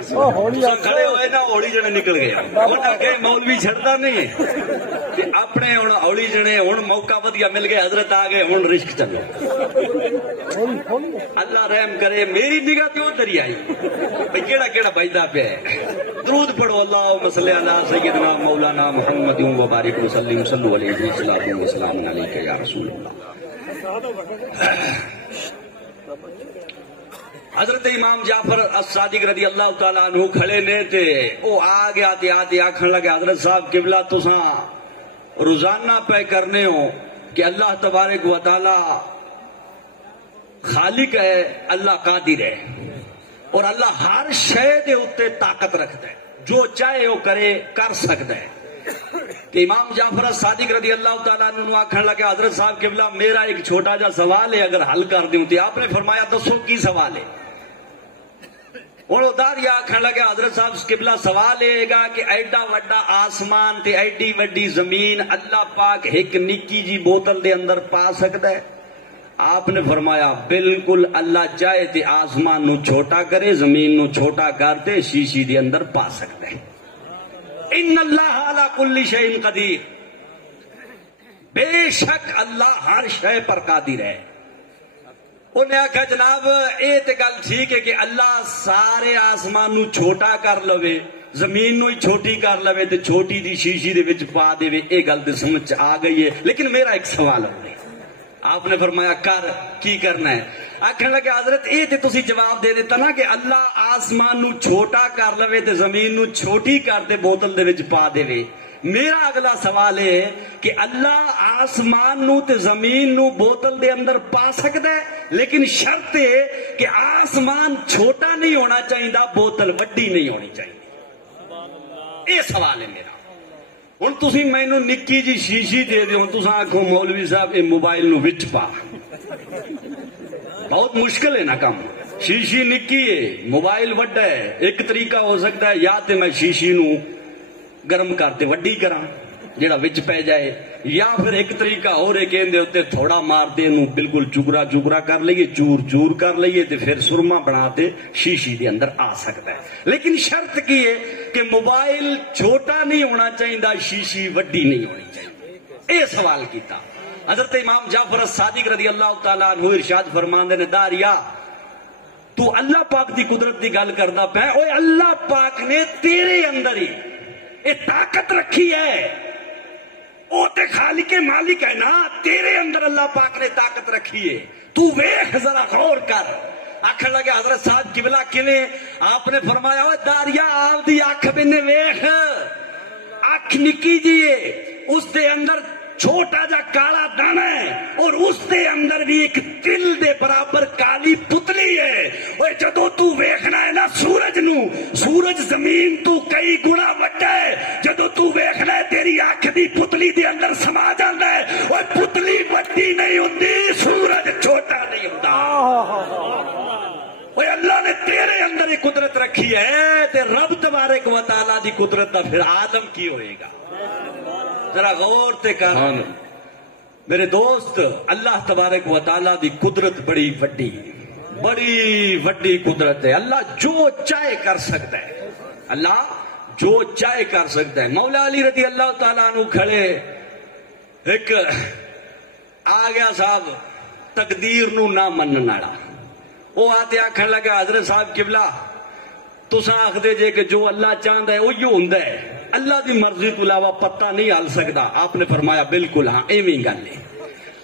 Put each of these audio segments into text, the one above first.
کھڑے ہوئے نا ہولی جنے نکل گئے کہ مولوی چھڑتا نہیں کہ اپنے ہوں ہولی جنے ہوں موقع ودیا مل گئے حضرت آ گئے ہوں رشک چلو اللہ رحم کرے میری نگاہ تو ادھر ہی آئی بھائی کیڑا کیڑا بجدا پیا ہے درود پڑھو اللہم صلی علی سیدنا مولانا محمد و بارک وسلم صلو علیہ وسلم علیکہ یا رسول اللہ حضرت امام جعفر الصادق رضی اللہ تعالیٰ عنہ کھڑے نے تے او آ گیا تے آتے آکھن لگے حضرت صاحب قبلہ تساں روزانہ پہ کرنے ہو کہ اللہ تبارک و تعالی خالق ہے اللہ قادر ہے اور اللہ ہر شے دے اتے طاقت رکھتا ہے جو چاہے وہ کرے کر سکتا ہے کہ امام جعفر صادق رضی اللہ تعالیٰ عنہ آکھن لگے حضرت صاحب قبلہ میرا ایک چھوٹا جا سوال ہے اگر حل کر دوں تو آپ نے فرمایا دسو کی سوال ہے اور ادھر یہ آکھن لگے حضرت صاحب قبلہ سوال ہے گا کہ ایڈا وڈا آسمان تے ایڈی وڈی زمین اللہ پاک ایک نکی جی بوتل دے اندر پا سکتا ہے آپ نے فرمایا بالکل اللہ چاہے تے آسمان نو چھوٹا کرے زمین نو چھوٹا کرتے شیشی دے اندر پا سکتا ہے ان اللہ علی کل شیء قدیر بے شک اللہ ہر شے پر قادر ہے انہیں آکھا جناب اے تے گل ٹھیک ہے کہ اللہ سارے آسمان نو چھوٹا کر لوے زمین نو ہی چھوٹی کر لوے تے چھوٹی دی شیشی دے وچ پا دے وے اے گل تے سمجھ آ گئی ہے لیکن میرا ایک سوال ہے آپ نے فرمایا کر کی کرنا ہے آکھنے لگے حضرت اے تے تسی جواب دے دیتا نا کہ اللہ آسمان نو چھوٹا کر لوے تے زمین نو چھوٹی کر دے بوتل دے وچ پا دے وے میرا اگلا سوال ہے کہ اللہ آسمان نو تے زمین نو بوتل دے اندر پا سکتا ہے لیکن شرط ہے کہ آسمان چھوٹا نہیں ہونا چاہیے بوتل وڈی نہیں ہونی چاہیے یہ سوال ہے میرا ہوں تسی مینوں نکی جی شیشی دے دیو تساں آکھو مولوی صاحب یہ موبائل نو وچ پا بہت مشکل ہے نا کام شیشی نکی ہے موبائل وڈا ہے ایک طریقہ ہو سکتا ہے یا تے میں شیشی نو گرم کرتے وڈی کراں جیڑا وچ پہ جائے یا پھر ایک طریقہ اور ہے کہ اندے ہوتے تھوڑا مار دے انہوں بالکل چکرا چکرا کر لئیے چور چور کر لئیے تے پھر سرما بناتے شیشی دے اندر آ سکتا ہے لیکن شرط کی ہے کہ موبائل چھوٹا نہیں ہونا چاہیے شیشی وڈی نہیں ہونی چاہیے اے سوال کیتا حضرت امام جعفر الصادق رضی اللہ تعالیٰ عنہ ارشاد فرماندے نے داریا تو اللہ پاک دی قدرت دی گل کردا پیا اوے اللہ پاک نے تیرے اندر ہی اے طاقت رکھی ہے او تے خالق مالک ہے نا تیرے اندر اللہ پاک نے طاقت رکھی ہے تو ویکھ ذرا غور کر آکھن لگے حضرت صاحب قبلہ کیویں آپ نے فرمایا اوے داریا آپ دی اکھ بنے ویکھ اکھ نکی جی ہے اس دے اندر چھوٹا جا کالا دانا ہے اور اس دے اندر بھی ایک دل دے برابر کالی پتلی ہے اور جدو تو ویکھنا ہے نا سورج نو سورج زمین تو کئی گنا وڈا ہے جدو تو ویکھنا ہے تیری آنکھ دی پتلی دے اندر سما جاتا ہے اور پتلی وڈی نہیں ہوندی سورج چھوٹا نہیں ہوندا اور اللہ نے تیرے اندر ایک قدرت رکھی ہے تے رب تبارک و تعالی دی قدرت دا پھر آدم کی ہوئے گا ذرا غور تے کر میرے دوست اللہ تبارک و تعالیٰ دی قدرت بڑی وڈی قدرت ہے اللہ جو چاہے کر سکتا ہے اللہ جو چاہے کر سکتا ہے مولا علی رضی اللہ تعالیٰ عنہ کھڑے ایک آ گیا صاحب تقدیر نو نہ منن والا وہ آتے آکھن لگا حضرت صاحب قبلہ تساں آکھدے جے کہ جو اللہ چاہندا ہے وہی ہوندا ہے اللہ دی مرضی تو علاوہ پتہ نہیں ہل سکتا آپ نے فرمایا بالکل ہاں ایویں گل ہے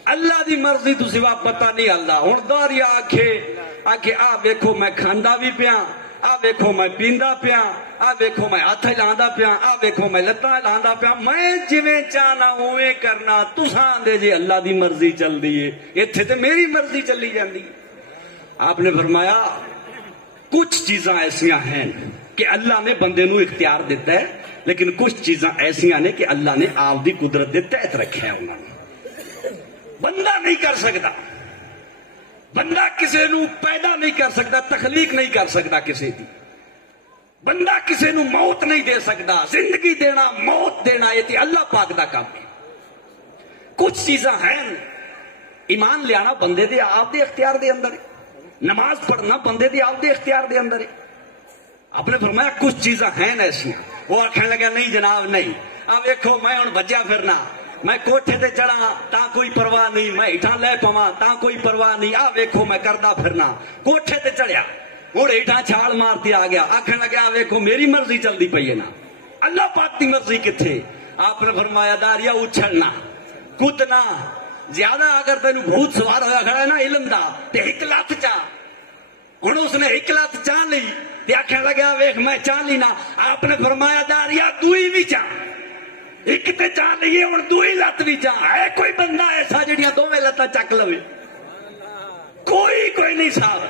اللہ دی مرضی تو سوا پتہ نہیں ہلدا ہن داریا آکھے آ ویکھو میں کھاندا بھی پیا آ ویکھو میں پیندا پیا آ ویکھو میں ہاتھ ہلاندا پیا آ ویکھو میں لتاں ہلاندا پیا میں جویں چاہنا اوویں کرنا تساں دے جے اللہ دی مرضی چلدی ہے ایتھے تے میری مرضی چلی جاندی آپ نے فرمایا کچھ چیزاں ایسیاں ہیں کہ اللہ نے بندے نو اختیار دیتا ہے لیکن کچھ چیزاں ایسیاں نے کہ اللہ نے آپ دی قدرت دے تحت رکھے ہیں انہوں نے بندہ نہیں کر سکتا بندہ کسی نو پیدا نہیں کر سکتا تخلیق نہیں کر سکتا کسی دی بندہ کسی نو موت نہیں دے سکتا زندگی دینا موت دینا یہ تے اللہ پاک دا کام ہے کچھ چیزاں ہیں ایمان لے آنا بندے دے آپ دے اختیار دے اندر ہے نماز پڑھنا بندے دے آپ دے اختیار دے اندر ہے آپ نے فرمایا کچھ چیزاں ہیں ایسیاں. وہ آخر لگا نہیں جناب نہیں. ویکھو میں ہوں بجیا پھرنا, میں کوٹھے تے چڑھا تا کوئی پرواہ نہیں, میں ہیٹھاں لے پواں تا کوئی پرواہ نہیں. ویکھو میں کردا پھرنا, کوٹھے تے چڑھیا ہوں ہیٹھاں چھال مارتی آ گیا. آخر لگا ویکھو میری مرضی چلتی پئی ہے نا, اللہ پاک دی مرضی کتھے. آپ نے فرمایا داریا اچھلنا کودنا زیادہ, اگر تینوں بھوت سوار ہوا کھڑا ہے نا علم دا تے ایک لت چا. ہوں اس نے ایک لت چاہ لی تے آخر لگا ویخ میں چاہ لینا. آپ نے فرمایا داریا دوئی بھی چاہ, ایک تے چاہ لیے ہوں دوئی لت بھی چاہ. ہے کوئی بندہ ایسا جڑیاں دونوں لتاں چک لوے؟ کوئی نہیں صاحب.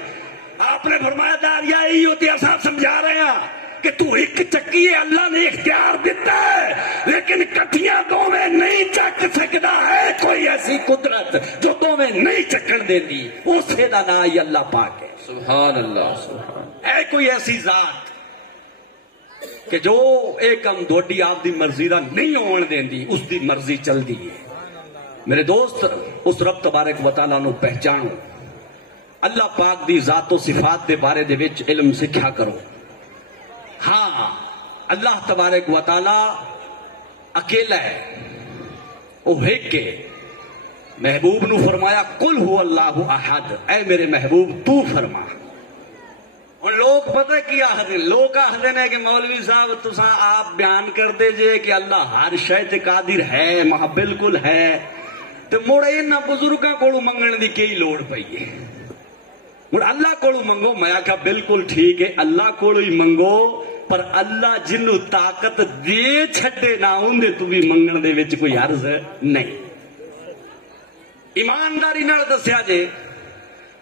آپ نے فرمایا داریا یہی ہوتی اصل سمجھا رہے ہیں کہ تو ایک چکی ہے, اللہ نے اختیار دیتا ہے لیکن کٹھیاں دونوں نہیں چک سکتا. ہے کوئی ایسی قدرت جو دونوں نہیں چکن دیتی, اسے دا نام ہی اللہ پاک ہے. سبحان اللہ سبحان. ہے کوئی ایسی ذات کہ جو ایک کم دوڈی آپ دی مرضی دا نہیں ہون دیندی, اس دی مرضی چل دی ہے. میرے دوست اس رب تبارک و تعالیٰ نو پہچانو, اللہ پاک دی ذات و صفات دے بارے دے وچ علم سکھا کرو. ہاں اللہ تبارک و تعالیٰ اکیلا ہے, وہ ایک کے. محبوب نو فرمایا قل هو اللہ احد, اے میرے محبوب تو فرما. اور لوگ پتہ کیا آخدے, لوگ آخدے ہیں کہ مولوی صاحب تساں آپ بیان کرتے جے کہ اللہ ہر شے تے قادر ہے, ماں بالکل ہے, تے مڑ انہاں بزرگاں کولوں منگن دی کی لوڑ پئی ہے؟ مڑ اللہ کولوں منگو. میں آکھا بالکل ٹھیک ہے, اللہ کولوں ہی منگو, پر اللہ جنوں طاقت دے چھڈے نہ اوندے تو بھی منگن دے وچ کوئی عرض نہیں. ایمانداری نال دسیا جے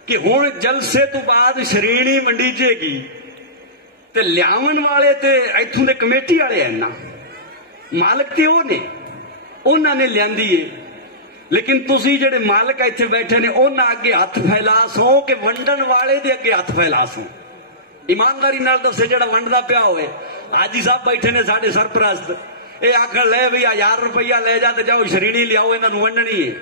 کہ ہن جلسے تو بعد شرینی منڈی جے گی تے لیاون والے تے ایتھوں دے کمیٹی والے ہیں نا, مالک تے وہ نے, انہاں نے لیاندی ہے. لیکن تسی جڑے مالک ایتھے بیٹھے نے انہاں اگے ہاتھ پھیلا سو کہ ونڈن والے دے اگے ہاتھ پھیلا سو. ایمانداری نال دسے جڑا ونڈدا پیا ہوئے, حاجی صاحب بیٹھے نے ساڈے سرپرست, اے آکھن لے بھئی 1000 روپیہ لے جا تے جاؤ شرینی لیاؤ انہاں نوں ونڈنی ہے.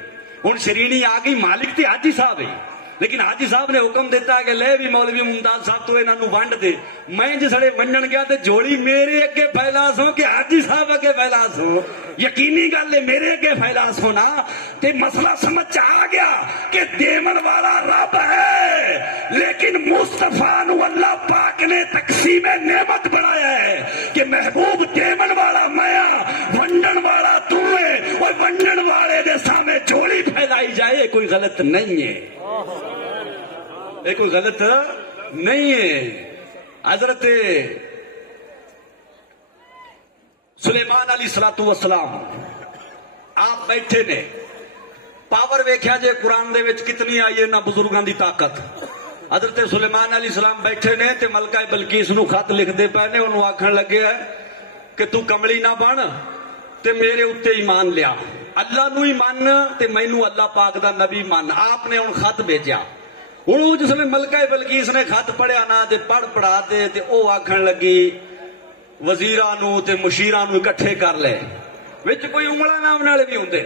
ہن شرینی آ گئی, مالک تے حاجی صاحب ہے, لیکن حاجی صاحب نے حکم دیتا ہے کہ لے بھی مولوی ممتاز صاحب تو انہاں نوں ونڈ دے. میں جسڑے ونڈن گیا تے جوڑی میرے اگے پھیلا سو کہ حاجی صاحب اگے پھیلا سو. یقینی گل ہے میرے اگے پھیلا سو نا, تے مسئلہ سمجھ آ گیا کہ دیون والا رب ہے, لیکن مصطفیٰ نو اللہ پاک نے تقسیم نعمت بنایا ہے کہ محبوب دیون والا میں, ونڈن والا تو ہے. اور ونڈن والے دے سامنے جوڑی پھیلائی جائے کوئی غلط نہیں ہے, یہ کوئی غلط نہیں ہے. حضرت سلیمان علیہ الصلوۃ والسلام آپ بیٹھے نے, پاور ویکھیا جے قرآن دے وچ کتنی آئی ہے نا بزرگاں دی طاقت. حضرت سلیمان علیہ السلام بیٹھے نے تے ملکہ بلقیس نو خط لکھ دے پے نے, انہوں آکھن لگے ہے کہ تو کملی نہ بن تے میرے اتے ایمان لیا, اللہ نو ہی مان تے مینوں اللہ پاک دا نبی مان. آپ نے ہن خط بھیجا. ہوں جس میں ملکہ بلقیس نے خط پڑھیا نا تے پڑھ پڑھا تے او آکھن لگی وزیراں نو تے مشیراں نو اکٹھے کر لے, وچ کوئی انگلا نام والے بھی ہوندے.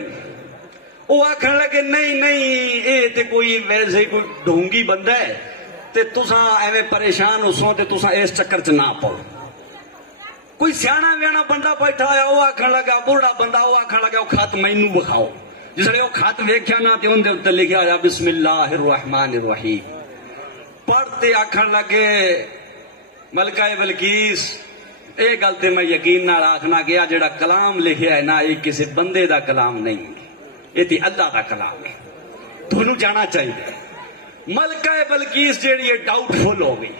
او آکھن لگے نہیں اے تے کوئی ویسے کوئی ڈھونگی بندہ ہے تے تساں ایویں پریشان ہو سو تے تساں اس چکر چ نہ پاؤ. کوئی سیاح ویانا بندہ بیٹھا ہوا, وہ آکھن لگا بوڑھا بندہ, وہ آکھن لگا وہ خط مینوں بکھاؤ. جس نے وہ خط ویکھیا نا تے اون دے اوتے لکھیا ہوا بسم اللہ الرحمن الرحیم. پڑھتے آکھن لگے ملکہ بلقیس اے گل تے میں یقین نال آکھنا گیا جڑا کلام لکھیا ہے نا یہ کسی بندے دا کلام نہیں, یہ تے اللہ دا کلام ہے, تھانوں جانا چاہیے. ملکہ بلقیس جیڑی ہے ڈاؤٹ فل ہو گئی,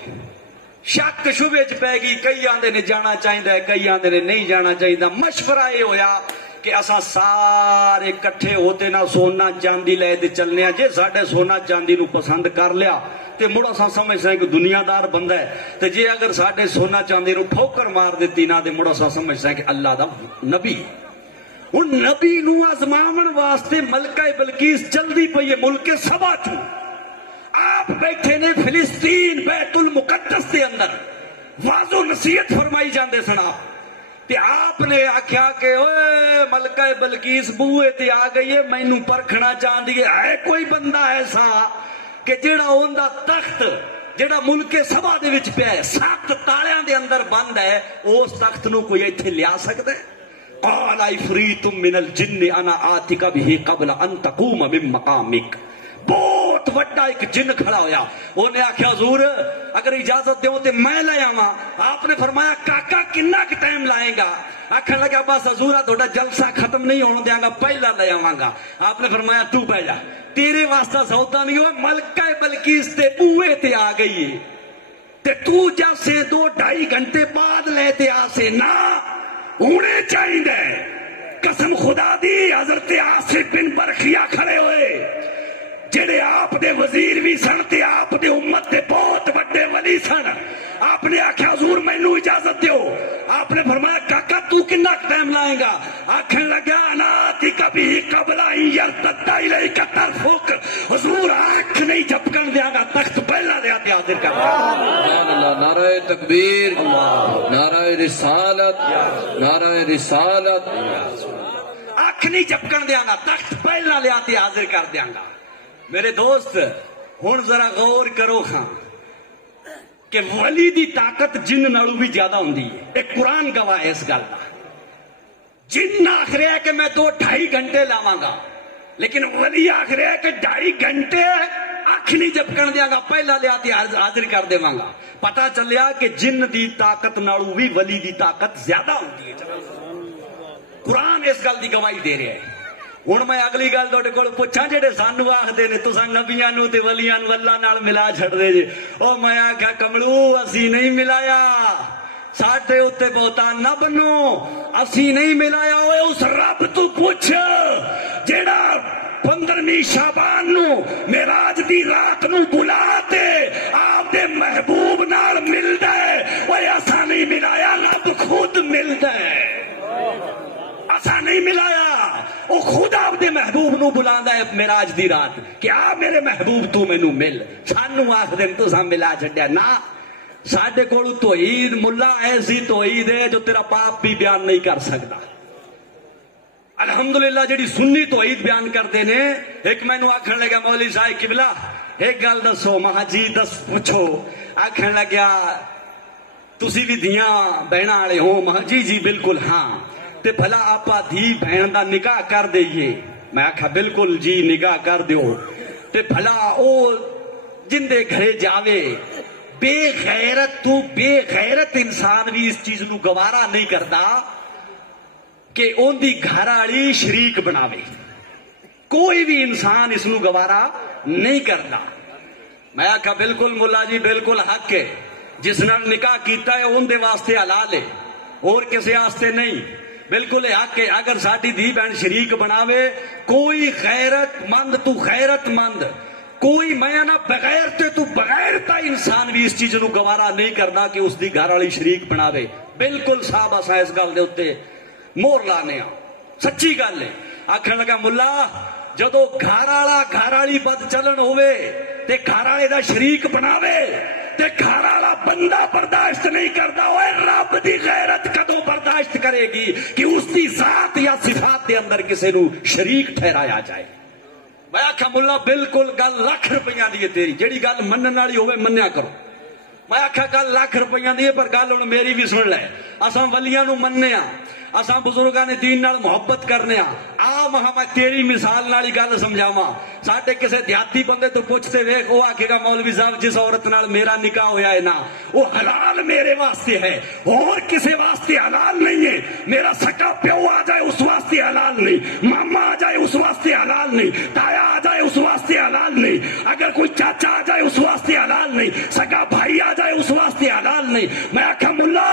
شک شبے چ پی گئی. کئی آندے نے جانا چاہیے, کئی آندے نے نہیں جانا چاہیے. مشورہ یہ ہویا کہ اساں سارے کٹھے ہوتے نا سونا چاندی لے تے چلنے, جے ساڈے سونا چاندی نو پسند کر لیا تے مڑ اساں سمجھتے ہیں کہ دنیا دار بندہ ہے, تے جے اگر ساڈے سونا چاندی نو ٹھوکر مار دیتی نا تے مڑ اساں سمجھتے ہیں کہ اللہ دا نبی. ہن نبی نو آزماون واسطے ملکہ بلقیس چلدی پئی ہے ملک سبا تو. آپ بیٹھے نے فلسطین بیت المقدس دے اندر, واضح نصیحت فرمائی جاندے سنا تے آپ نے آکھیا کہ اوے ملکہ بلقیس بوئے تے آ گئی ہے, مینوں پرکھنا چاہندی ہے کوئی بندہ ایسا کہ جیڑا اوندا تخت جڑا ملک سبا دے وچ پیا ہے 7 تالیاں دے اندر بند ہے، اس تخت نو کوئی ایتھے لیا سکدا ہے؟ قال عفریت من الجن انا آتک به قبل ان تقوم من مقامک. بہت وڈا ایک جن کھڑا ہویا، انہیں آخیا حضور اگر اجازت دیو تے میں لے آواں. آپ نے فرمایا کاکا کنا کہ ٹائم لائے گا؟ آخر لگا بس حضور تھوڑا جلسہ ختم نہیں ہونے دیاں گا، پہلا لے آواں گا. آپ نے فرمایا تو پہ جا، تیرے واسطہ سودا نہیں ہوا، ملکہ بلقیس تے بوئے تے آ گئی ہے تے تو جیسے 2-2.5 گھنٹے بعد لیتے آسے نہ ہونے چاہیے. قسم خدا دی حضرت آصف بن برخیا کھڑے ہوئے جڑے آپ دے وزیر بھی سن تے آپ دے امت دے بہت بڑے ولی سن. آپ نے آخیا حضور مینو اجازت دیو. آپ نے فرمایا کاکا تو کنا ٹائم لائے گا؟ آخر لگا انا آتیک به قبل ان یرتد الیک طرفک. حضور آنکھ نہیں جھپکن دیا گا، تخت پہلا دیا تے حاضر کر. سبحان اللہ، نعرہ تکبیر، نعرہ رسالت، نعرہ رسالت. آنکھ نہیں جھپکن دیا گا، تخت پہلا لیا تے حاضر کر دیا گا. میرے دوست ہن ذرا غور کرو ہاں کہ ولی دی طاقت جن نالوں بھی زیادہ ہوندی ہے. ایک قرآن گواہ ہے اس گل دا. جن آخر ہے کہ میں 2-2.5 گھنٹے لاواں گا، لیکن ولی آخر ہے کہ 2.5 گھنٹے اکھ نہیں جھپکن دیا گا، پہلا لیا تے حاضر کر دیواں گا. پتہ چلیا کہ جن دی طاقت نالوں بھی ولی دی طاقت زیادہ ہوندی ہے. قرآن اس گل دی گواہی دے رہا ہے. ہوں میں اگلی گل تھوڑے کو پوچھا جہے سانو آختے نے تساں نبیاں نو تے ولیاں نو اللہ نال ملا چھڑ دے جے. او میں آخیا کملو اسی نہیں ملایا، ساڈے اوتے بہتان نہ بنو، اسی نہیں ملایا. اوے اس رب تو پوچھ جیڑا 15ویں شعبان نو معراج دی رات نو بلا تے آپ دے محبوب نال ملدا ہے. اوے اساں نہیں ملایا، رب خود ملدا ہے. اساں نہیں ملایا، وہ خود آپ دے محبوب نو بلاندا ہے معراج دی رات کہ آ میرے محبوب تو مینوں مل. سانو آکھ دین تساں ملا چھڈیا نہ. ساڈے کول توحید ملا ایسی توحید ہے جو تیرا باپ بھی بیان نہیں کر سکتا. الحمدللہ جڑی سنی توحید بیان کردے نے. ایک مینوں آکھن لگا مولوی صاحب قبلہ ایک گل دسو. مہا جی دس پوچھو. آکھن لگا تسی بھی دھیاں بہناں والے ہو؟ مہا جی جی بالکل ہاں. تے بھلا آپا دھی بہن دا نکاح کر دئیے؟ میں آکھا بالکل جی نکاح کر دیو. تے بھلا او جن دے گھرے جاوے بے غیرت تو بے غیرت انسان بھی اس چیز نو گوارا نہیں کرتا کہ اون دی گھر والی شریک بناوے. کوئی بھی انسان اس نو گوارا نہیں کرتا. میں آکھا بالکل ملا جی بالکل حق ہے. جس نال نکاح کیتا ہے اون دے واسطے حلال ہے اور کسی واسطے نہیں. بالکل حق ہے. اگر ساڈی دھی بہن شریک بناوے کوئی غیرت مند تو غیرت مند کوئی میں نہ بغیر تے تو بغیر تا انسان بھی اس چیز نو گوارا نہیں کرنا کہ اس دی گھر والی شریک بناوے. بالکل صاحب اساں اس گل دے اوتے مور لانے ہاں. سچی گل ہے. آکھن لگا ملا جدو گھر والا گھر والی بد چلن ہوئے تے گھر والے دا شریک بناوے تے گھر والا بندہ برداشت نہیں کرتا. ہوئے رب دی غیرت کدو برداشت کرے گی کہ اس دی ذات یا صفات دے اندر کسی نو شریک ٹھہرایا جائے. میں آکھا ملا بالکل گل لاکھ روپیہ دی ہے تیری. جیڑی گل منن والی ہوئے منیا کرو. میں آکھا گل لاکھ روپیہ دی ہے پر گل ہن میری بھی سن لے. اساں ولیاں نو مننے ہاں، اساں بزرگاں نے دین نال محبت کرنے ہاں. آ میں تیری مثال نال ہی گل سمجھاواں. ساڈے کسے دیہاتی بندے تو پوچھتے ویکھ وہ آکھے گا مولوی صاحب جس عورت نال میرا نکاح ہویا ہے نا وہ حلال میرے واسطے ہے اور کسے واسطے حلال نہیں ہے. میرا سکا پیو آ جائے اس واسطے حلال نہیں، ماما آ جائے اس واسطے حلال نہیں، تایا آ جائے اس واسطے حلال نہیں، اگر کوئی چاچا آ جائے اس واسطے حلال نہیں، سکا بھائی آ جائے اس واسطے حلال نہیں. میں آکھا ملا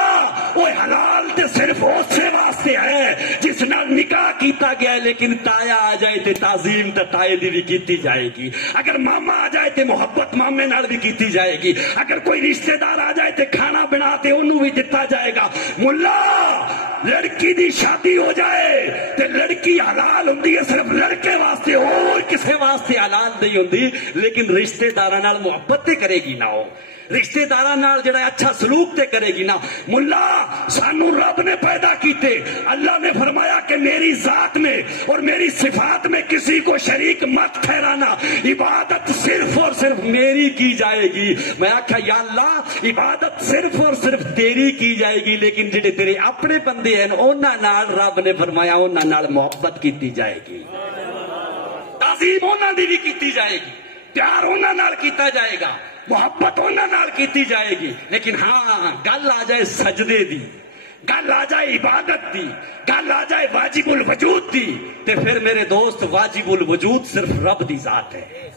وہ حلال تے صرف اسے واسطے ہے جس نال نکاح کیتا گیا ہے. لیکن تایا آ جائے تے تعظیم تے تائے دی بھی کیتی جائے گی. اگر ماما آ جائے تے محبت مامے نال بھی کیتی جائے گی. اگر کوئی رشتہ دار آ جائے تے کھانا بنا تے انہوں بھی دتا جائے گا. ملا لڑکی دی شادی ہو جائے تے لڑکی حلال ہوندی ہے صرف لڑکے واسطے اور کسے واسطے حلال نہیں ہوندی. لیکن رشتہ داراں نال محبت تے کرے گی نہ ہو. رشتے داراں نال جڑا اچھا سلوک تے کرے گی نا. ملا سانو رب نے پیدا کیتے, اللہ نے فرمایا کہ میری ذات میں اور میری صفات میں کسی کو شریک مت ٹھہرانا, عبادت صرف اور صرف میری کی جائے گی. میں آکھا یا اللہ عبادت صرف اور صرف تیری کی جائے گی, لیکن جڑے تیرے اپنے بندے ہیں انہاں نال رب نے فرمایا انہاں نال محبت کیتی جائے گی, تعظیم انہاں دی بھی کیتی جائے گی, پیار انہاں نال کیتا جائے گا, محبت انہاں نال کیتی جائے گی. لیکن ہاں گل آ جائے سجدے دی, گل آ جائے عبادت دی, گل آ جائے واجب الوجود دی, تے پھر میرے دوست واجب الوجود صرف رب دی ذات ہے.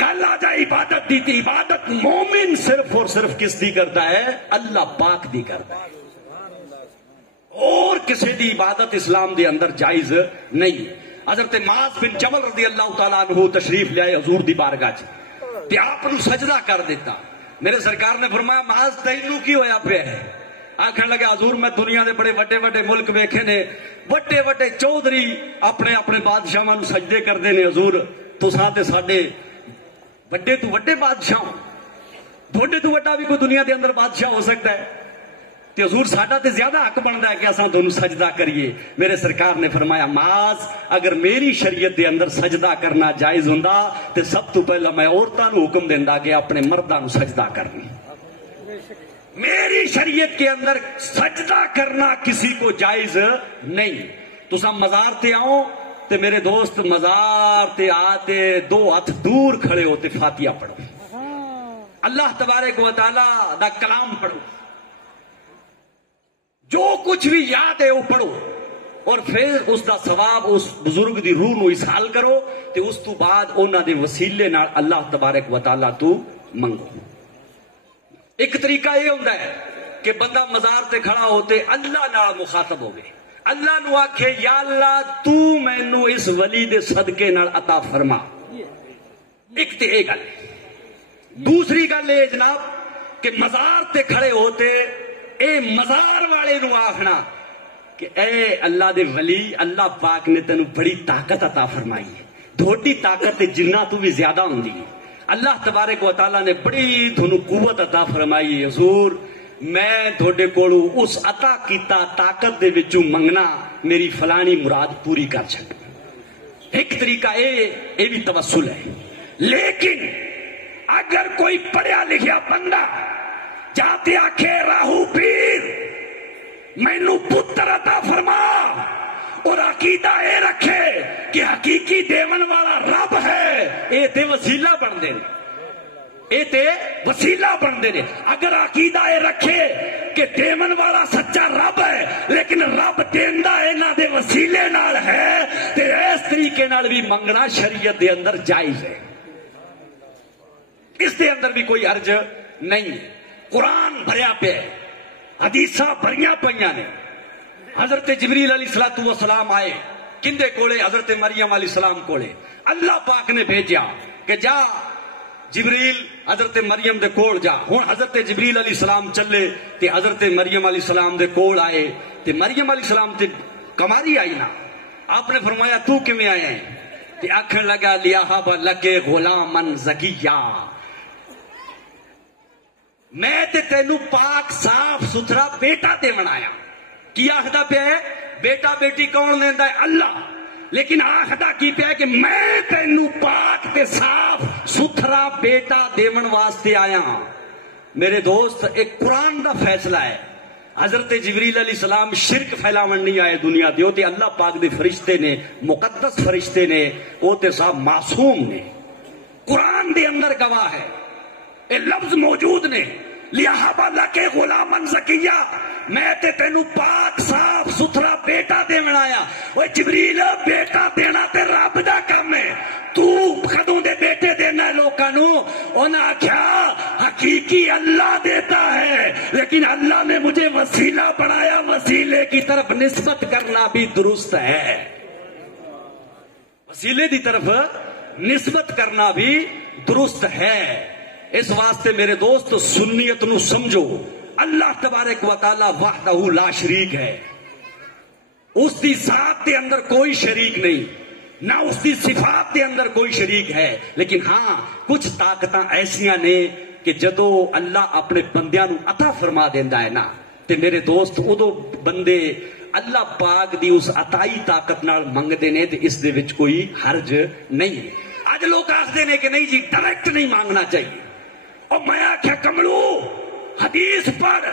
گل آ جائے عبادت دی تے عبادت مومن صرف اور صرف کس دی کرتا ہے؟ اللہ پاک دی کرتا ہے. اور کسی دی عبادت اسلام دے اندر جائز نہیں. حضرت معاذ بن جبل رضی اللہ تعالیٰ عنہ تشریف لے آئے حضور دی بارگاہ چ تے آپ نو سجدہ کر دیتا. میرے سرکار نے فرمایا معاذ تینوں کی ہویا پیا ہے؟ آکھن لگا حضور میں دنیا دے بڑے وڈے وڈے ملک ویکھے نے, وڈے وڈے چودھری اپنے اپنے بادشاہاں نو سجدے کردے نے, حضور تساں تے ساڈے وڈے تو وڈے بادشاہ, تھوڑے تو وڈا بھی کوئی دنیا دے اندر بادشاہ ہو سکتا ہے, تے حضور ساڈا تے زیادہ حق بندا ہے کہ اساں تانوں سجدہ کریے. میرے سرکار نے فرمایا معاذ اگر میری شریعت دے اندر سجدہ کرنا جائز ہوندا تے سب تو پہلا میں عورتاں نو حکم دیندا کہ اپنے مرداں نو سجدہ کرنا. میری شریعت کے اندر سجدہ کرنا کسی کو جائز نہیں. تساں مزار تے آؤ تے میرے دوست مزار تے آتے دو ہاتھ دور کھڑے ہوتے فاتحہ پڑھو, اللہ تبارک و تعالی دا کلام پڑھو, جو کچھ بھی یاد ہے وہ پڑھو, اور پھر اس دا ثواب اس بزرگ دی روح نو اسحال کرو تے اس تو بعد انہاں دے وسیلے نال اللہ تبارک و تعالی تو منگو. ایک طریقہ یہ ہوندا ہے کہ بندہ مزار تے کھڑا ہوتے اللہ نال مخاطب ہوگے, اللہ نو آکھے یا اللہ تو مینو اس ولی دے صدقے نال عطا فرما. ایک تے یہ گل. دوسری گل یہ جناب کہ مزار تے کھڑے ہوتے اے مزار والے نو آخنا کہ اے اللہ دے ولی, اللہ پاک نے تینو بڑی طاقت عطا فرمائی ہے, تھوڑی طاقت جنہ تو بھی زیادہ ہوندی ہے, اللہ تبارک و تعالیٰ نے بڑی تھانوں قوت عطا فرمائی ہے, حضور میں تھوڑے کولوں اس عطا کیتا طاقت دے وچوں منگنا میری فلانی مراد پوری کر چھڈ. ایک طریقہ اے بھی توسل ہے. لیکن اگر کوئی پڑھیا لکھیا بندہ جاتے آکھے راہو پیر مینو پتر عطا فرما, اور عقیدہ اے رکھے کہ حقیقی دیون والا رب ہے, اے تے وسیلہ بن دے, اے تے وسیلہ بن دے. اگر عقیدہ اے رکھے کہ دیون والا سچا رب ہے لیکن رب دیندا انہاں دے وسیلے نال ہے, تے اس طریقے نال بھی منگنا شریعت دے اندر جائز ہے, اس دے اندر بھی کوئی حرج نہیں ہے. قرآن بھریا پہ ہے, حدیثاں بھریاں پئیاں نے. حضرت جبریل علیہ السلام آئے کندے کولے؟ حضرت مریم علیہ السلام کولے. اللہ پاک نے بھیجا کہ جا جبریل حضرت مریم دے کول جا. ہن حضرت جبریل علیہ السلام چلے تے حضرت مریم علیہ السلام دے کول آئے تے مریم علیہ السلام تے کماری آئی نا. آپ نے فرمایا تو کیویں آیا ہے؟ تے آکھن لگا لیہب لکے غلامن زکیہ, میں تے تینوں پاک صاف ستھرا بیٹا تے بنایا. کی آخدا پیا ہے؟ بیٹا بیٹی کون دیندا ہے؟ اللہ. لیکن آخدا کی پیا ہے کہ میں تینوں پاک تے صاف ستھرا بیٹا دیون واسطے آیا. میرے دوست ایک قرآن دا فیصلہ ہے. حضرت جبریل علیہ السلام شرک پھیلاون نہیں آئے دنیا دے, تے اللہ پاک دے فرشتے نے, مقدس فرشتے نے, وہ تے صاحب معصوم نے. قرآن دے اندر گواہ ہے, اے لفظ موجود نے, لیہب لکے غلامن زکیہ, میں تے تینوں پاک صاف ستھرا بیٹا دے بنایا. اوے جبریل بیٹا دینا تے رب دا کام ہے, تو کدوں دے بیٹے دینا لوکاں نو؟ انہاں آکھیا حقیقی اللہ دیتا ہے, لیکن اللہ نے مجھے وسیلہ بنایا, وسیلے کی طرف نسبت کرنا بھی درست ہے. وسیلے دی طرف نسبت کرنا بھی درست ہے. اس واسطے میرے دوست سنیت نو سمجھو, اللہ تبارک و تعالی وحدہ لا شریک ہے, اس دی ذات دے اندر کوئی شریک نہیں, نہ اس دی صفات دے اندر کوئی شریک ہے. لیکن ہاں کچھ طاقتاں ایسیاں نے کہ جدو اللہ اپنے بندیاں نو عطا فرما دیندا ہے نا تے میرے دوست ادو بندے اللہ پاک دی اس عطائی طاقت نال منگدے نے تے اس دے وچ کوئی حرج نہیں. اج لوگ آخدے نے کہ نہیں جی ڈائریکٹ نہیں مانگنا چاہیے. اور میں آخیا کملو حدیث پڑھ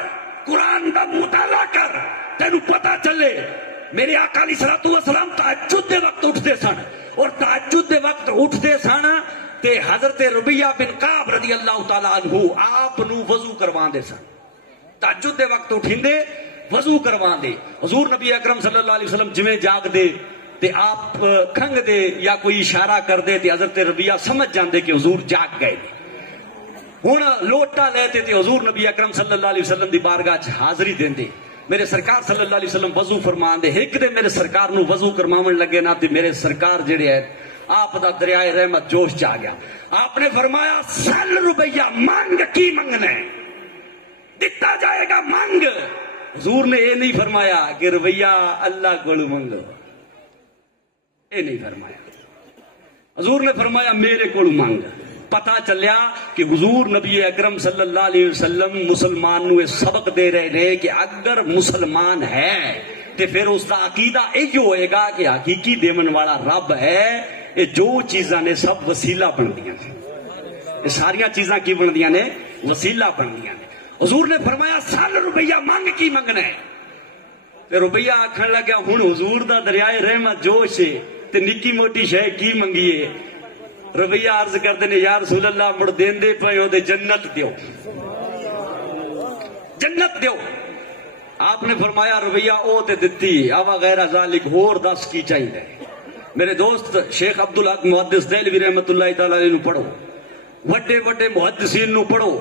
قرآن دا مطالعہ کر تینوں پتہ چلے. میرے آقا علیہ الصلوۃ والسلام تہجد دے وقت اٹھتے سن اور تہجد دے وقت اٹھتے سن تے حضرت ربیہ بن کعب رضی اللہ تعالی عنہ آپ نو وضو کرواندے سن. تہجد دے وقت اٹھیندے وضو کرواندے. حضور نبی اکرم صلی اللہ علیہ وسلم جویں جاگ دے تے آپ کھنگ دے یا کوئی اشارہ کر دے تے حضرت ربیہ سمجھ جاندے کہ حضور جاگ گئے. ہن لوٹا لیتے تے حضور نبی اکرم صلی اللہ علیہ وسلم دی بارگاہ چ حاضری دیندے. میرے سرکار صلی اللہ علیہ وسلم وضو فرمان دے. ایک دے میرے سرکار نو وضو کرواون لگے نا تے میرے سرکار جڑے ہے آپ دا دریائے رحمت جوش چ آ گیا. آپ نے فرمایا سل ربیہ مانگ کی منگنا ہے دتا جائے گا مانگ. حضور نے یہ نہیں فرمایا کہ رویہ اللہ کو منگو, یہ نہیں فرمایا. حضور نے فرمایا میرے کو مانگ. پتا چلیا کہ حضور نبی اکرم صلی اللہ علیہ وسلم مسلمان نو سبق دے رہے ہیں کہ اگر مسلمان ہے تو پھر اس کا عقیدہ یہ ہوئے گا کہ حقیقی دیون والا رب ہے. یہ جو چیزاں نے سب وسیلہ بن دیا نے, یہ ساریا چیزاں کی بن دیا نے وسیلہ بن دیا نے. حضور نے فرمایا سال روپیہ مانگ کی منگنا ہے. تے روپیہ آکھن لگا ہن حضور دا دریائے رحمت جوش ہے تے نکی موٹی شے کی منگیے. روپیہ عرض کرتے نے یا رسول اللہ مڑ دین دے پے ہو تے جنت دیو, جنت دیو. آپ نے فرمایا روپیہ او تے دتی اوا غیر ذالک ہور دس کی چاہیے. میرے دوست شیخ عبدالحق محدث دہلوی رحمت اللہ تعالی علیہ نو پڑھو, وڈے وڈے محدثین نو پڑھو.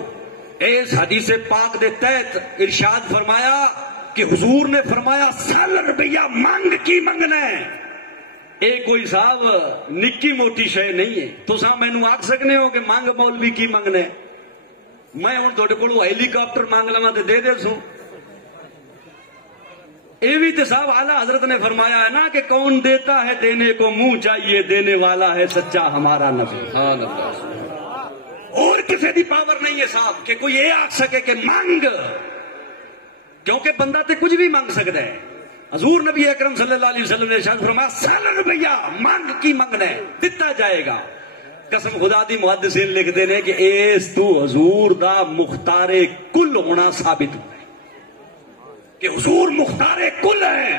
اس حدیث پاک دے تحت ارشاد فرمایا کہ حضور نے فرمایا سال روپیہ مانگ کی منگنا ہے. اے کوئی صاحب نکی موٹی شے نہیں ہے. تساں مینوں آکھ سکنے ہو کہ مانگ مولوی کی منگنا ہے. میں ہن تہاڈے کولوں ہیلی کاپٹر مانگ لواں تے دے دے سو. اے بھی تے صاحب اعلیٰ حضرت نے فرمایا ہے نا کہ کون دیتا ہے دینے کو منہ چاہیے, دینے والا ہے سچا ہمارا نبی. سبحان اللہ. اور کسی دی پاور نہیں ہے صاحب کہ کوئی یہ آکھ سکے کہ مانگ, کیونکہ بندہ تے کچھ بھی مانگ سکتا ہے. حضور نبی اکرم صلی اللہ علیہ وسلم نے ارشاد فرمایا سال روپیہ مانگ کی منگنا ہے دتا جائے گا. قسم خدا دی محدثین لکھ دے نے کہ اس تو حضور دا مختار کل ہونا ثابت ہوا ہے کہ حضور مختار کل ہے.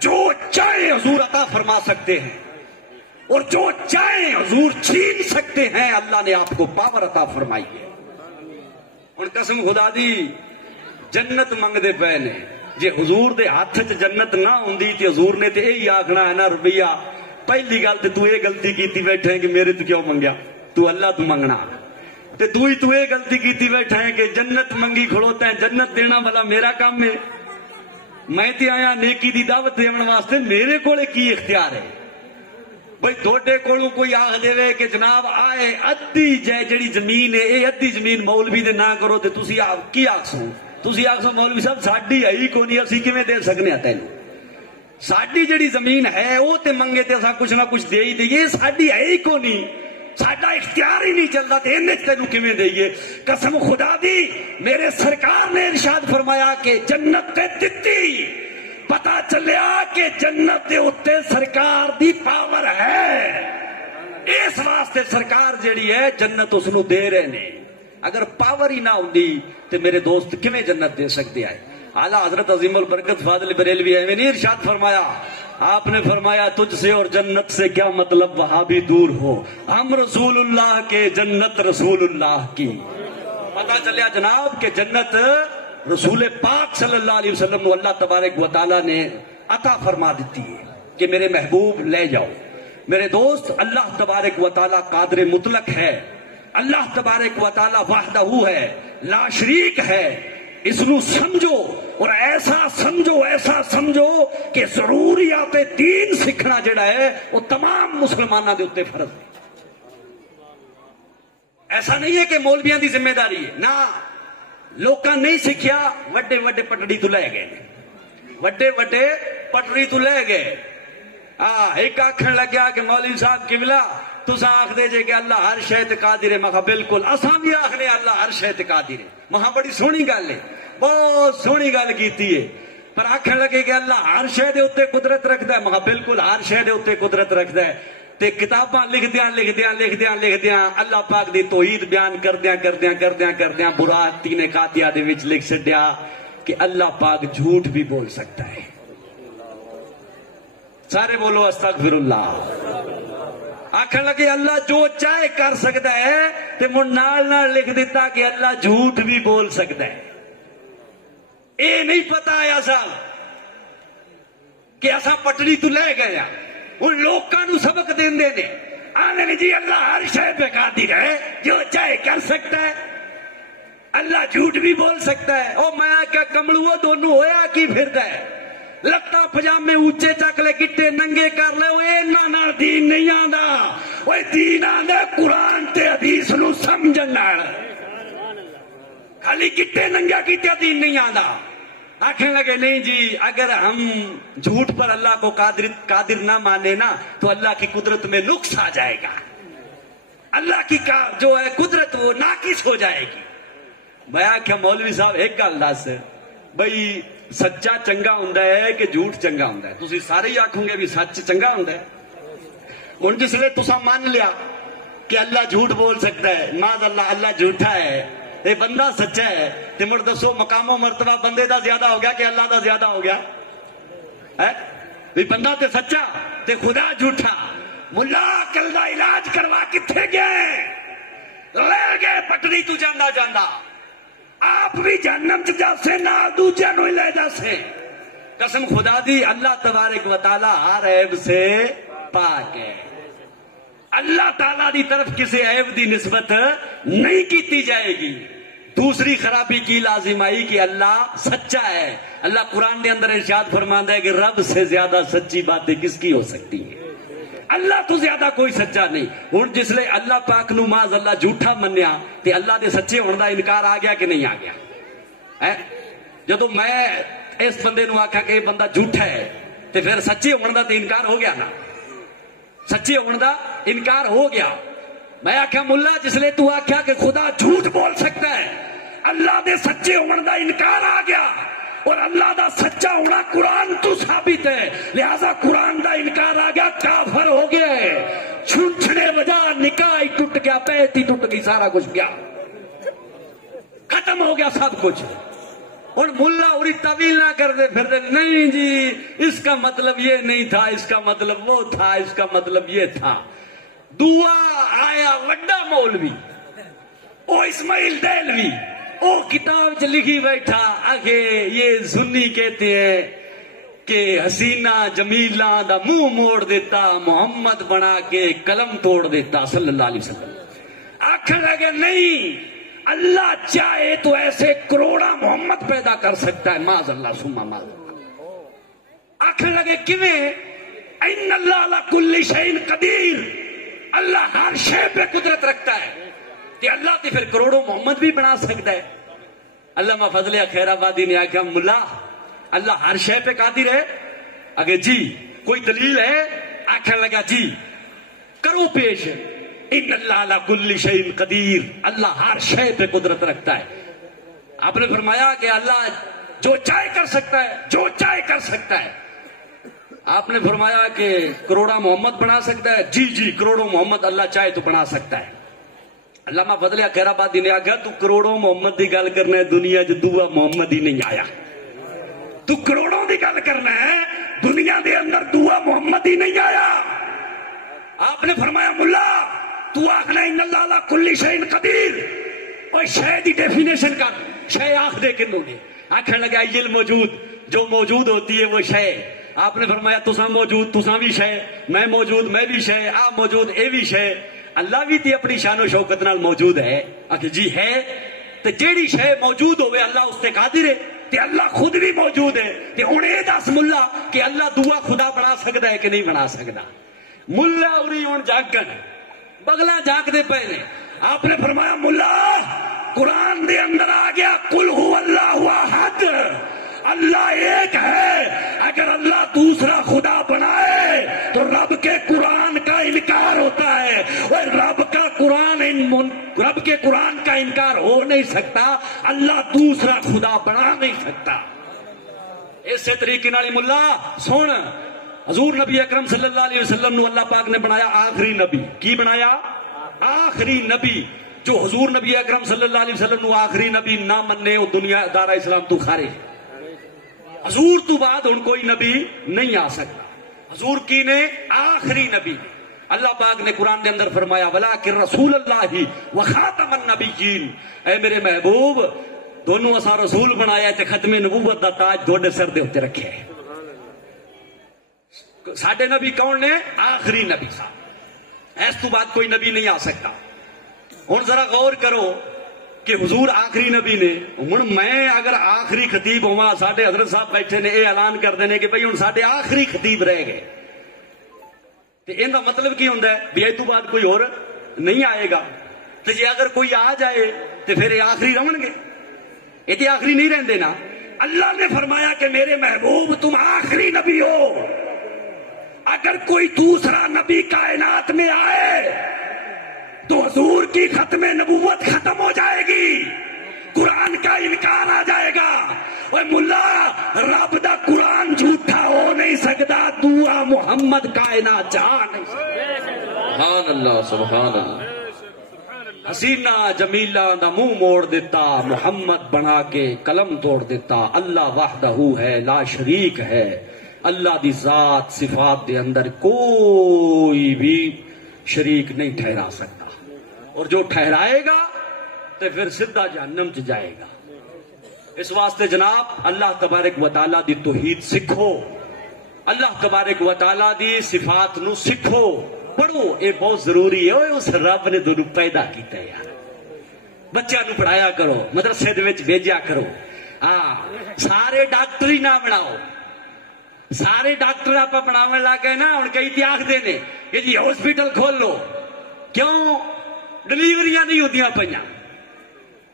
جو چاہے حضور عطا فرما سکتے ہیں اور جو چاہیں حضور چھین سکتے ہیں. اللہ نے آپ کو پاور عطا فرمائی ہے. اور قسم خدا دی جنت منگ دے پے نے. جے حضور دے ہاتھ چ جنت نہ ہوندی تے حضور نے تے یہی آکھنا ہے نا روپیہ پہلی گل تے تو یہ غلطی کیتی بیٹھے کہ میرے تو کیوں منگیا, تو اللہ تو منگنا. تے تو یہ غلطی کیتی بیٹھے کہ جنت منگی کھڑوتا ہے, جنت دینا والا میرا کام ہے. میں تے آیا نیکی دی دعوت دیون واسطے, میرے کولے کی اختیار ہے. بھئی تھوڑے کولوں کوئی آخ دے کہ جناب آئے ادھی جڑی زمین ہے اے ادھی زمین مولوی دے نہ کرو تے تسی کی آکھسو, تسی آکھسو مولوی صاحب ساڈی ہے ہی کونی, اسی کیویں دے سکنے تینوں. ساڈی جڑی زمین ہے او تے منگے تے اساں کچھ نہ کچھ دے ہی دئیے, ساڈی ہے ہی کونی, ساڈا اختیار ہی نہیں چلتا تے ایں تینوں کیویں دئیے. قسم خدا دی میرے سرکار نے ارشاد فرمایا کہ جنت تے دتی. پتا چلیا کہ جنت دے اتے سرکار دی پاور ہے. اس واسطے سرکار جیڑی ہے جنت اس نو دے رہے نے. اگر پاور ہی نہ ہوندی تے میرے دوست کیویں جنت دے سکتے آئے. اعلیٰ حضرت عظیم البرکت فاضل بریلوی ایویں نہیں ارشاد فرمایا, آپ نے فرمایا تجھ سے اور جنت سے کیا مطلب وہاں بھی دور ہو, ہم رسول اللہ کے جنت رسول اللہ کی. پتا چلیا جناب کہ جنت رسول پاک صلی اللہ علیہ وسلم کو اللہ تبارک و تعالیٰ نے عطا فرما دیتی ہے کہ میرے محبوب لے جاؤ. میرے دوست اللہ تبارک و تعالیٰ قادر مطلق ہے, اللہ تبارک و تعالیٰ وحدہ ہے, لا شریک ہے. اس نو سمجھو اور ایسا سمجھو کہ ضروریات دین سکھنا جڑا ہے وہ تمام مسلمانوں دے اوتے فرض ہے. ایسا نہیں ہے کہ مولویاں دی ذمہ داری ہے, نہ لوکاں نہیں سکھیا, وڈے وڈے پٹڑی تو لے گئے, وڈے وڈے پٹڑی تو لے گئے. ایک آکھن لگیا کہ مولوی صاحب قبلہ تسا آخ دے جے کہ اللہ ہر شے تے قادر ہے، میں کہا بالکل اساں بھی آخنے اللہ ہر شے تے قادر ہے، وہاں بڑی سونی گل ہے، بہت سونی گل کیتی ہے، پر آکھن لگے کہ اللہ ہر شے دے اوتے قدرت رکھدا ہے، میں کہا بالکل ہر شے دے اوتے قدرت رکھدا ہے، تے کتاباں لکھدیاں اللہ پاک دی توحید بیان کردیاں براق تین قاطعہ دے وچ لکھ چھڈیا کہ اللہ پاک جھوٹ بھی بول سکتا ہے۔ سارے بولو استغفر اللہ۔ آکھن لگے اللہ جو چاہے کر سکتا ہے تے من نال لکھ دیتا کہ اللہ جھوٹ بھی بول سکتا ہے۔ اے نہیں پتا ہے ایسا کہ ایسا پٹڑی تو لے گیا ان لوگوں نو سبق دین دے نے آنے جی اللہ ہر شے پہ قادر ہے، جو چاہے کر سکتا ہے، اللہ جھوٹ بھی بول سکتا ہے۔ او میں کیا کمڑو دونوں ہویا کی پھردا ہے، لتا پجامے اونچے چک لے گٹے ننگے کر لے، وہ انہاں نال دین نہیں آندا، وہ دین آندا قرآن تے حدیث نو سمجھن نال، خالی گٹے ننگا کیتے دین نہیں آندا۔ آکھنے لگے نہیں جی اگر ہم جھوٹ پر اللہ کو قادر نہ مانے نا تو اللہ کی قدرت میں نقص آ جائے گا، اللہ کی جو ہے قدرت وہ ناقص ہو جائے گی۔ میں آخیا مولوی صاحب ایک گل دس بھئی سچا چنگا ہوندا ہے کہ جھوٹ چنگا ہوندا ہے؟ تسی سارے ہی آکھو گے بھی سچ چنگا ہوندا ہے۔ ہن جس لے تساں مان لیا کہ اللہ جھوٹ بول سکتا ہے، معاذ اللہ اللہ جھوٹا ہے، یہ بندہ سچا ہے، تے مڑ دسو مقام و مرتبہ بندے دا زیادہ ہو گیا کہ اللہ دا زیادہ ہو گیا؟ بندہ تے سچا تے خدا جھوٹا۔ ملا عقل دا علاج کروا کتھے گئے؟ لے گئے پٹڑی تو جانا آپ بھی جہنم چ جاسے نال دوجے نو لے جاسے۔ قسم خدا دی اللہ تبارک و تعالی ہر عیب سے پاک ہے، اللہ تعالیٰ دی طرف کسی عیب دی نسبت نہیں کیتی جائے گی۔ دوسری خرابی کی لازم آئی کہ اللہ سچا ہے۔ اللہ قرآن کے اندر ارشاد فرماندا ہے کہ رب سے زیادہ سچی باتیں کس کی ہو سکتی ہیں؟ اللہ تو زیادہ کوئی سچا نہیں۔ ہن جس لے اللہ پاک نو معاذ اللہ جھوٹا منیا تے اللہ دے سچے ہونے دا انکار آ گیا کہ نہیں آ گیا؟ جدو میں اس بندے نو آکھا کہ یہ بندہ جھوٹا ہے تے پھر سچے ہونے دا تے انکار ہو گیا نا، سچے ہونے دا انکار ہو گیا۔ میں آکھا ملا جس لے تو آکھا کہ خدا جھوٹ بول سکتا ہے، اللہ دے سچے ہونے دا انکار آ گیا، اور اللہ دا سچا ہونا قرآن تو ثابت ہے، لہذا قرآن دا انکار آ گیا، کافر ہو گیا ہے۔ چھنچھنے وجہ نکاح ہی ٹوٹ گیا، بیعت ہی ٹوٹ گئی، سارا کچھ گیا، ختم ہو گیا سب کچھ۔ اور ملا اوری طویل نہ کر دے پھر دے نہیں جی اس کا مطلب یہ نہیں تھا، اس کا مطلب وہ تھا، اس کا مطلب یہ تھا۔ دعا آیا وڈا مولوی او اسماعیل دہلوی، او کتاب چ لکھی بیٹھا آگے یہ سنی کہتے ہیں کہ حسینہ جمیلہ دا منہ موڑ دیتا، محمد بنا کے قلم توڑ دیتا صلی اللہ علیہ وسلم۔ آخر لگے نہیں، اللہ چاہے تو ایسے کروڑا محمد پیدا کر سکتا ہے، معاذ اللہ سما معاذ اللہ۔ آخر لگے کیویں؟ ان اللہ علی کل شیء قدیر، اللہ ہر شے پہ قدرت رکھتا ہے، کہ اللہ تے پھر کروڑوں محمد بھی بنا سکتا ہے۔ علامہ فضل خیر آبادی نے آخیا ملا اللہ ہر شے پہ قادر ہے؟ اگر جی کوئی دلیل ہے؟ آخر لگا جی کرو پیش، ان اللہ علی کل شیء قدیر، اللہ ہر شے پہ قدرت رکھتا ہے۔ آپ نے فرمایا کہ اللہ جو چاہے کر سکتا ہے، جو چاہے کر سکتا ہے۔ آپ نے فرمایا کہ کروڑا محمد بنا سکتا ہے؟ جی جی کروڑوں محمد اللہ چاہے تو بنا سکتا ہے۔ علامہ فضل خیر آبادی نے آخیا تو کروڑوں محمد دی گل کرنا ہے، دنیا جو دعا محمد ہی نہیں آیا۔ تو کروڑوں دی گل کرنا ہے، دنیا دے اندر دعا محمد ہی نہیں آیا۔ آپ نے فرمایا ملا تو آخنا ان اللہ علی کل شیء قدیر، اور شے دی ڈیفینیشن کر، شے آخ دے کنوں نے؟ آخر لگا یہ موجود جو موجود ہوتی ہے وہ شے۔ آپ نے فرمایا تساں موجود، تساں بھی شے، میں موجود، میں بھی شے، آپ موجود، اے بھی شے۔ اللہ بھی تے اپنی شان و شوکت نال موجود ہے۔ آخر جی ہے، تے جیڑی شے موجود ہوئے اللہ اس تے قادر ہے، تے اللہ خود بھی موجود ہے۔ تے ہن اے دس ملا کہ اللہ دعا خدا بنا سکتا ہے کہ نہیں بنا سکتا؟ ملا اوری ہن جاگن بغلا جاگ دے پے نے۔ آپ نے فرمایا ملا قرآن دے اندر آ گیا قل هو اللہ احد، اللہ ایک ہے۔ اگر اللہ دوسرا خدا بنائے تو رب کے قرآن کا انکار ہوتا ہے، رب کے قرآن کا انکار ہو نہیں سکتا، اللہ دوسرا خدا بنا نہیں سکتا۔ اسی طریقے نال ملا سن، حضور نبی اکرم صلی اللہ علیہ وسلم نو اللہ پاک نے بنایا آخری نبی۔ کی بنایا؟ آخری نبی۔ جو حضور نبی اکرم صلی اللہ علیہ وسلم نو آخری نبی نہ مننے وہ دنیا دارا اسلام تو خارج۔ حضور تو بعد ان کوئی نبی نہیں آ سکتا۔ حضور کی نے آخری نبی۔ اللہ پاک نے قرآن کے اندر فرمایا وَلَٰكِن رَسُولَ اللَّهِ وَخَاتَمَ النَّبِيِّينَ، اے میرے محبوب دونوں اسا رسول بنایا تے ختم نبوت دا تاج تھوڑے سر دے ہوتے رکھے ہے۔ ساڈے نبی کون نے؟ آخری نبی صاحب، اس تو بعد کوئی نبی نہیں آ سکتا۔ ہن ذرا غور کرو کہ حضور آخری نبی نے، ہن میں اگر آخری خطیب ہوا، ساڈے حضرت صاحب بیٹھے نے یہ اعلان کر دینے کہ بھئی ہن ساڈے آخری خطیب رہ گئے، تے ان دا مطلب کی ہوندا ہے بھی اس تو بعد کوئی اور نہیں آئے گا۔ تے جے اگر کوئی آ جائے تے پھر یہ آخری رہن گے؟ یہ تے آخری نہیں رہندے نا۔ اللہ نے فرمایا کہ میرے محبوب تم آخری نبی ہو، اگر کوئی دوسرا نبی کائنات میں آئے تو حضور کی ختم نبوت ختم ہو جائے گی، قرآن کا انکار آ جائے گا۔ اوے ملا رب دا قرآن جھوٹا ہو نہیں سکتا، دعا محمد کائنات جہاں نہیں سکتا۔ سبحان اللہ سبحان اللہ۔ حسینہ جمیلہ دا منہ موڑ دیتا، محمد بنا کے قلم توڑ دیتا۔ اللہ وحدہ ہے لا شریک ہے، اللہ دی ذات صفات دے اندر کوئی بھی شریک نہیں ٹھہرا سکتا، اور جو ٹھہرائے گا تو پھر سدھا جہنم چ جائے گا۔ اس واسطے جناب اللہ تبارک و تعالیٰ دی توحید سکھو، اللہ تبارک و تعالیٰ دی صفات نو سکھو، پڑھو، یہ بہت ضروری ہے۔ اس رب نے دونوں پیدا کیتا ہے یار، بچوں نو پڑھایا کرو، مدرسے دے وچ بھیجیا کرو۔ ہاں سارے ڈاکٹر ہی نہ بناؤ، سارے ڈاکٹر آپ بناو لگ گئے نا، ہن کئی تے آکھدے نے کہ جی ہاسپٹل کھول لو، کیوں؟ ڈلیوریاں نہیں ہوندیاں پیاں،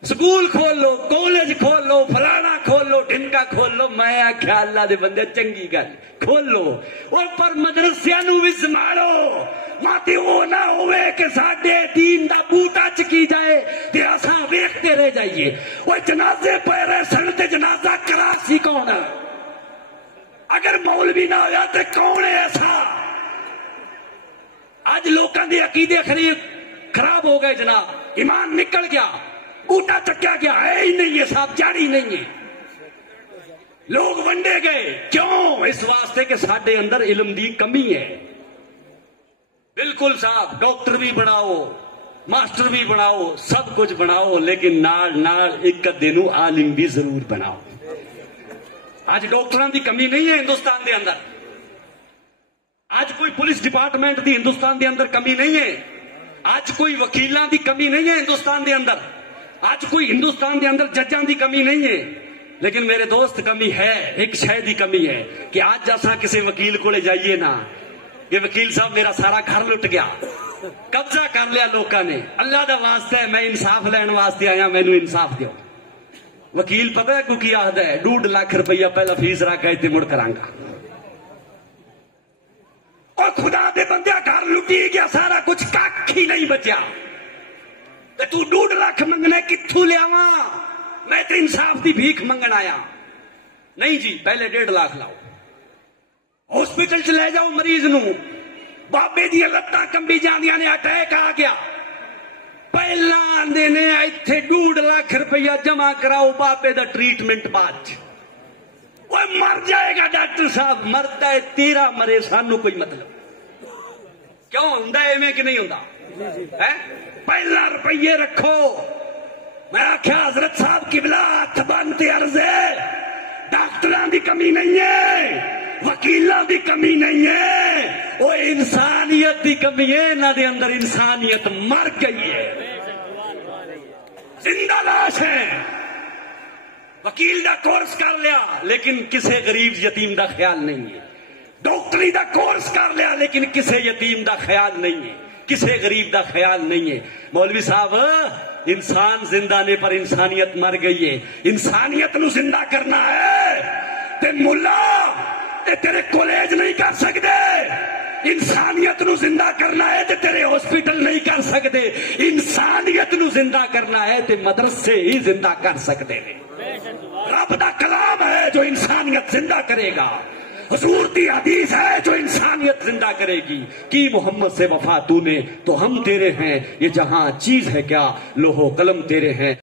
سکول کھول لو، کالج کھول لو، فلانا کھول لو، ڈھنکا کھول لو۔ میں آکھیا اللہ دے بندے چنگی گل کھول لو، اور پر مدرسیاں نو بھی سنبھالو، ماتے وہ نہ ہوئے کہ ساڈے دین دا بوٹا چکی جائے تے اساں ویکھتے رہ جائیے۔ وہ جنازے پہ رہے سن تے جنازہ کرا سی کون؟ اگر مولوی نہ ہویا تے کون ہے ایسا؟ آج لوکاں دے عقیدے خراب ہو گئے جناب، ایمان نکل گیا، بوٹا چکیا گیا، ہے ہی نہیں، یہ صاحب جاری نہیں ہے، لوگ ونڈے گئے۔ کیوں؟ اس واسطے کہ ساڈے اندر علم دی کمی ہے۔ بالکل صاحب، ڈاکٹر بھی بناؤ، ماسٹر بھی بناؤ، سب کچھ بناؤ، لیکن نال نال ایک دنوں عالم بھی ضرور بناؤ۔ آج ڈاکٹران دی کمی نہیں ہے ہندوستان دے اندر، آج کوئی پولیس ڈپارٹمنٹ دی ہندوستان دے اندر کمی نہیں ہے، آج کوئی وکیلاں دی کمی نہیں ہے ہندوستان دے اندر، آج کوئی ہندوستان دے اندر ججاں دی کمی نہیں ہے، لیکن میرے دوست کمی ہے، ایک شے دی کمی ہے کہ آج جیسا کسی وکیل کو لے جائیے نا کہ وکیل صاحب میرا سارا گھر لٹ گیا، قبضہ کر لیا لوکاں نے، اللہ دا واسطہ ہے میں انصاف لین واسطے آیا، مینوں انصاف دیو۔ وکیل پتہ ہے کو کی آخد ہے؟ 2.5 لاکھ روپیہ پہلا فیس رکھ کے تے مڑ کراں گا۔ اور خدا دے بندیا گھر لٹی گیا سارا کچھ، کھ ہی نہیں بچیا، تے تو 2.5 لاکھ منگنا کتھوں لیاواں؟ میں تے انصاف دی بھیک منگن آیا۔ نہیں جی، پہلے 1.5 لاکھ لاؤ، ہاسپٹل چ لے جاؤ مریض نو، بابے دی لتاں کمبی جاندیاں نے، اٹیک آ گیا، پہلا آندے نے ایتھے 2.5 لاکھ روپیہ جمع کراؤ، بابے دا ٹریٹمنٹ بعد وہ مر جائے گا۔ ڈاکٹر صاحب مرتا ہے، تیرا مرے سانو کوئی مطلب کیوں؟ ہوندا ایویں کہ نہیں ہوندا؟ پہلا روپیے رکھو۔ میں آخیا حضرت صاحب قبلہ ہاتھ بنتے عرض ہے، ڈاکٹراں دی کمی نہیں ہے، وکیلاں دی کمی نہیں ہے، وہ انسانیت دی کمی ہے، انہاں دے اندر انسانیت مر گئی ہے، زندہ لاش ہے۔ وکیل دا کورس کر لیا لیکن کسے غریب یتیم دا خیال نہیں ہے، ڈاکٹری دا کورس کر لیا لیکن کسے یتیم دا خیال نہیں ہے، کسے غریب دا خیال نہیں ہے۔ مولوی صاحب انسان زندہ نے پر انسانیت مر گئی ہے، انسانیت نو زندہ کرنا ہے تے ملا تے تیرے کالج نہیں کر سکتے، انسانیت نو زندہ کرنا ہے تے تیرے ہاسپٹل نہیں کر سکتے، انسانیت نو زندہ کرنا ہے تے مدرسے ہی زندہ کر سکتے ہیں۔ رب دا کلام ہے جو انسانیت زندہ کرے گا، حضور دی حدیث ہے جو انسانیت زندہ کرے گی۔ کی محمد سے وفا تو نے تو ہم تیرے ہیں، یہ جہاں چیز ہے کیا لوح و قلم تیرے ہیں۔